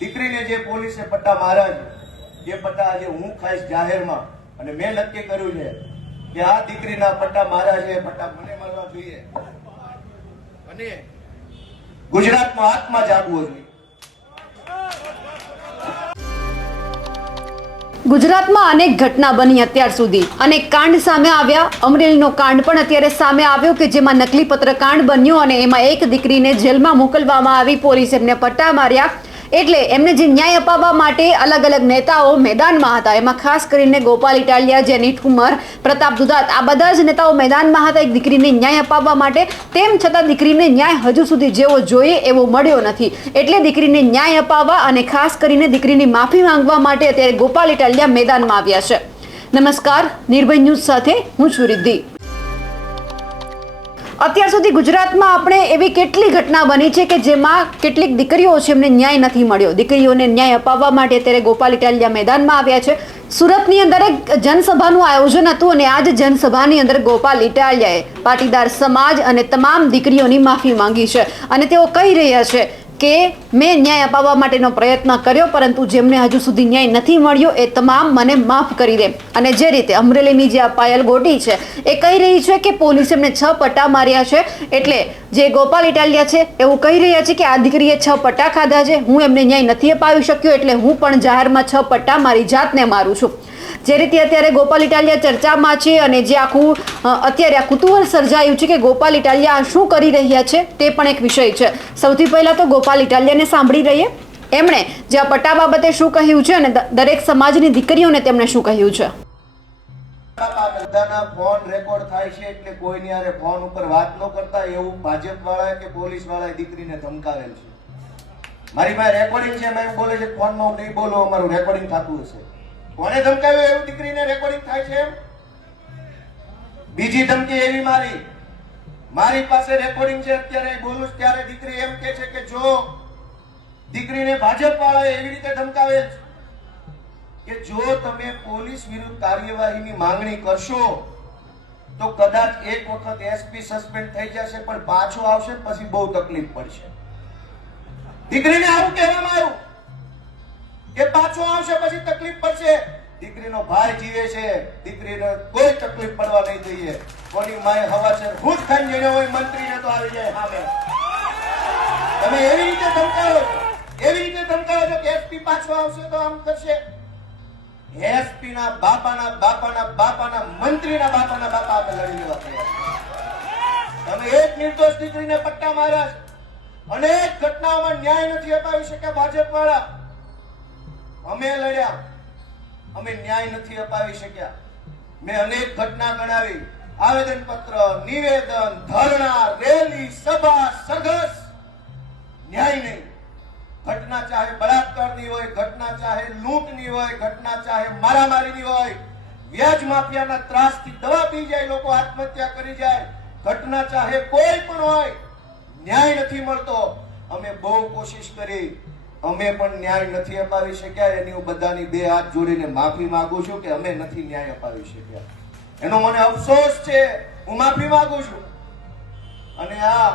દીકરીને જે પોલીસે પટ્ટા માર્યા છે એ પટ્ટા આજે હું ખાઈશ જાહેરમાં અને મેં નક્કી કર્યું છે કે આ દીકરીના પટ્ટા માર્યા છે એ પટ્ટા મને મળવા જોઈએ અને ગુજરાતમાં આત્મા જાગવો જોઈએ। ગુજરાતમાં અનેક ઘટના બની અત્યાર સુધી, અનેક કાંડ સામે આવ્યા। અમરેલીનો કાંડ પણ અત્યારે સામે આવ્યો કે જેમાં નકલી પત્ર કાંડ બન્યો અને એમાં એક દીકરીને જેલમાં મોકલવામાં આવી, પોલીસે એમને પટ્ટા માર્યા। એટલે એમને જે ન્યાય અપાવવા માટે અલગ અલગ નેતાઓ મેદાનમાં હતા, એમાં ખાસ કરીને ગોપાલ ઇટાલિયા, જેની ઠુમર, પ્રતાપ દુધાત, આ બધા જ નેતાઓ મેદાનમાં હતા એક દીકરીને ન્યાય અપાવવા માટે। તેમ છતાં દીકરીને ન્યાય હજુ સુધી જેવો જોઈએ એવો મળ્યો નથી। એટલે દીકરીને ન્યાય અપાવવા અને ખાસ કરીને દીકરીની માફી માંગવા માટે અત્યારે ગોપાલ ઇટાલિયા મેદાનમાં આવ્યા છે। નમસ્કાર, નિર્ભય ન્યૂઝ સાથે હું છું રિદ્ધિ। અત્યાર સુધી ગુજરાતમાં આપણે એવી કેટલી ઘટના બની છે કે જેમાં કેટલીક દીકરીઓ છે એમને ન્યાય નથી મળ્યો। દીકરીઓને ન્યાય અપાવવા માટે અત્યારે ગોપાલ ઇટાલિયા મેદાનમાં આવ્યા છે। સુરતની અંદર એક જનસભાનું આયોજન હતું અને આ જ જનસભાની અંદર ગોપાલ ઇટાલિયાએ પાટીદાર સમાજ અને તમામ દીકરીઓની માફી માંગી છે અને તેઓ કહી રહ્યા છે કે મેં ન્યાય અપાવવા માટેનો પ્રયત્ન કર્યો, પરંતુ જેમને હજુ સુધી ન્યાય નથી મળ્યો એ તમામ મને માફ કરી દે। અને જે રીતે અમરેલીની જે આ પાયલ ગોટી છે એ કહી રહી છે કે પોલીસે એમને 6 પટ્ટા માર્યા છે, એટલે જે ગોપાલ ઇટાલિયા છે એવું કહી રહ્યા છે કે આ દીકરીએ 6 પટ્ટા ખાધા છે, હું એમને ન્યાય નથી અપાવી શક્યો, એટલે હું પણ જાહેરમાં 6 પટ્ટા મારી જાતને મારું છું। જે રીતે અત્યારે ગોપાલ ઇટાલિયા ચર્ચામાં છે અને જે આખું અત્યારે આ કુતૂહલ સર્જાયું છે કે ગોપાલ ઇટાલિયા શું કરી રહ્યા છે તે પણ એક વિષય છે। સૌથી પહેલા તો ગોપાલ ઇટાલિયાને સાંભળી રહીએ, એમણે જે આ પટ્ટા બાબતે શું કહ્યું છે અને દરેક સમાજની દીકરીઓને તેમણે શું કહ્યું છે। બધાના ફોન રેકોર્ડ થાય છે એટલે કોઈની હારે ફોન ઉપર વાત ન કરતા એવું ભાજપ વાળા કે પોલીસ વાળા દીકરીને ધમકાવેલ છે। મારી પાસે રેકોર્ડિંગ છે, એમાં બોલે છે ફોનમાં હું નહીં બોલો, અમારું રેકોર્ડિંગ થતું હશે। કોને ધમકાવ્યો એવું દીકરીને રેકોર્ડિંગ થાય છે? બીજી ધમકી એવી મારી પાસે રેકોર્ડિંગ છે, અત્યારે બોલું ત્યારે દીકરી એમ કે છે કે જો દીકરીને ભાજપ વાળાએ એવી રીતે ધમકાવે કે જો તમે પોલીસ વિરુદ્ધ કાર્યવાહીની માંગણી કરશો તો કદાચ એક વખત એસપી સસ્પેન્ડ થઈ જશે, પણ પાછો આવશે પછી બહુ તકલીફ પડશે। દીકરીને આવું કહેવામાં આવ્યું કે પાછો આવશે પછી તકલીફ પડશે। દીકરીનો ભાઈ જીવે છે, દીકરીને કોઈ તકલીફ પડવા નહીં જોઈએ। કોની માએ હવા છે ખુદ ખાઈને જેને હોય મંત્રીને તો આવી જાય સામે। તમે એવી રીતે ધમકાવો છો કે એસપી પાછો આવશે તો આમ કરશે। એસપી ના બાપાના મંત્રીના બાપાના બાપા આપણે લડી લેવા તૈયાર। તમે એક નિર્દોષ દીકરીને પટ્ટા માર્યા છે, અનેક ઘટનાઓમાં ન્યાય નથી અપાવી શક્યા ભાજપ વાળા। અમે લડ્યા, અમે ન્યાય નથી અપાવી શક્યા। મેં અનેક ઘટના ગણાવી, આવેદન પત્ર, નિવેદન, ધરણા, રેલી, સભા, સરઘસ, ન્યાય નહીં। ઘટના ચાહે બળાત્કારની હોય, ઘટના ચાહે લૂંટની હોય, ઘટના ચાહે મારામારીની હોય, વ્યાજ માફિયાના ત્રાસથી દવા પી જાય, લોકો આત્મહત્યા કરી જાય, ઘટના ચાહે કોઈ પણ હોય, ન્યાય નથી મળતો। અમે બહુ કોશિશ કરી, અમે પણ ન્યાય નથી અપાવી શક્યા। એની હું બધાની 2 હાથ જોડીને માફી માંગુ છું કે અમે નથી ન્યાય અપાવી શક્યા, એનો મને અફસોસ છે, હું માફી માંગુ છું। અને આ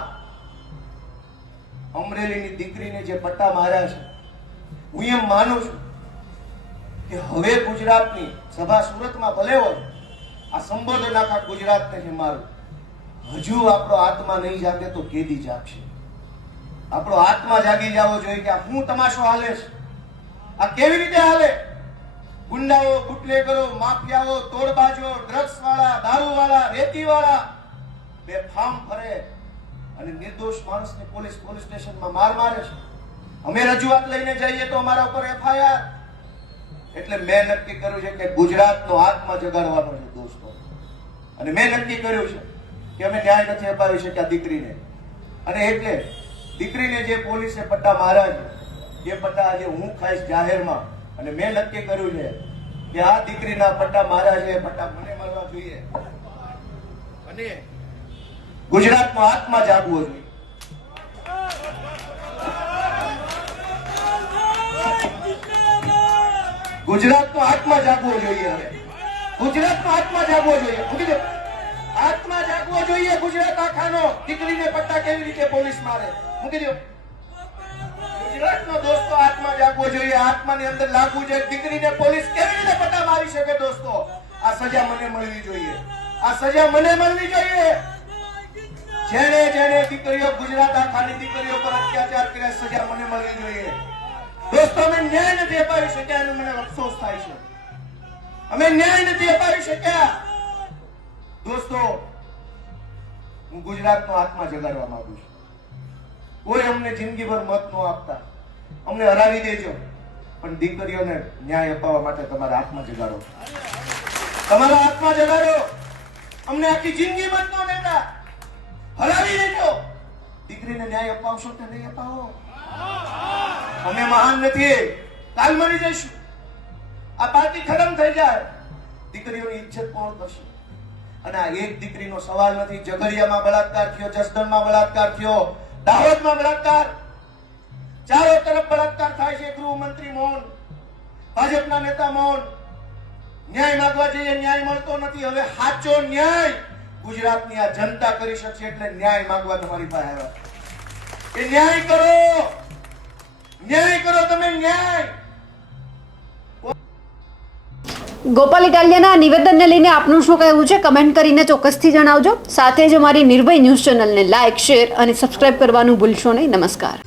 અમરેલીની દીકરીને જે પટ્ટા માર્યા છે, હું એમ માનું છું કે હવે ગુજરાતની સભા સુરતમાં ભલે હોય, આ સંબોધન આખા ગુજરાતને છે મારું, હજુ આપણો આત્મા નહીં જાગે તો કેદી જાગશે? આપણો આત્મા જાગી જવો જોઈએ કે આ શું તમાશો હાલે છે, આ કેવી રીતે હાલે? ગુંડાઓ, બુટલેગરો, માફિયાઓ, તોડબાજો, ડ્રગ્સ વાળા, દારૂ વાળા, રેતી વાળા બેફામ ફરે અને નિર્દોષ માણસને પોલીસ સ્ટેશનમાં મારે છે। અમે રજૂઆત લઈને જઈએ તો અમારા ઉપર એફઆઈઆર। એટલે મેં નક્કી કર્યું છે કે ગુજરાતનો આત્મા જગાડવાનો છે દોસ્તો, અને મેં નક્કી કર્યું છે કે અમે ન્યાય નથી અપાવી શક્યા દીકરીને, અને એટલે દીકરીને જે પોલીસે પટ્ટા માર્યા છે એ પટ્ટા આજે હું ખાઈશ જાહેરમાં, અને મેં નક્કી કર્યું છે કે આ દીકરીના પટ્ટા માર્યા છે એ પટ્ટા મને મળવા જોઈએ અને ગુજરાતનો આત્મા જાગવો જોઈએ। ગુજરાતનો આત્મા જાગવો જોઈએ, હવે ગુજરાતનો આત્મા જાગવો જોઈએ। મૂકી દો, આત્મા જાગવો જોઈએ ગુજરાત આખાનો। દીકરીને પટ્ટા કેવી રીતે પોલીસ મારે, મૂકી દો। ગુજરાતનો દોસ્તો આત્મા જાગવો જોઈએ, આત્માની અંદર લાગવું જોઈએ. દીકરીને પોલીસ કેવી રીતે પટ્ટા મારી શકે દોસ્તો? આ સજા મને મળવી જોઈએ, આ સજા મને મળવી જોઈએ. જેણે દીકરીઓ, ગુજરાત આખાની દીકરીઓ પર અત્યાચાર કર્યા, સજા મને મળવી જોઈએ. દોસ્તો, અમે ન્યાય નથી અપાવી શક્યા એનો મને અફસોસ થાય છે. અમે ન્યાય નથી અપાવી શક્યા. દોસ્તો, હું ગુજરાતનો આત્મા જગાડવા માંગુ છું. કોઈ અમને જિંદગીભર મત ન આપતા, અમને હરાવી દેજો, પણ દીકરીઓને ન્યાય અપાવવા માટે તમારા આત્મા જગાડો, તમારા આત્મા જગાડો. અમને આખી જિંદગી મત ન દેતા, હરાવી દેજો. દીકરીને ન્યાય અપાવશો કે નહીં અપાવો? અમે મહાન નથી, કાલ મરી જઈશું. આ પાર્ટી ખતમ થઈ જાય, દીકરીઓની ઇજ્જત કોણ કરશે? અને આ એક દીકરીનો સવાલ નથી. ઝઘડિયામાં બળાત્કાર થયો, જસદણમાં બળાત્કાર થયો, દાહોદમાં બળાત્કાર, ચારો તરફ બળાત્કાર થાય છે. ગૃહમંત્રી મૌન, ભાજપના નેતા મૌન. ન્યાય માંગવા જઈએ, ન્યાય મળતો નથી. હવે સાચો ન્યાય ગુજરાતની આ જનતા કરી શકશે, એટલે ન્યાય માંગવા તમારી પાસે આવ્યા. એ ન્યાય કરો, ન્યાય કરો, તમે ન્યાય. ગોપાલ ઇટાલિયાના નિવેદનને લઈને આપનું શું કહેવું છે? કમેન્ટ કરીને ચોક્કસથી જણાવજો. સાથે જ અમારી નિર્ભય ન્યૂઝ ચેનલને લાઇક, શેર અને સબસ્ક્રાઇબ કરવાનું ભૂલશો નહીં. નમસ્કાર.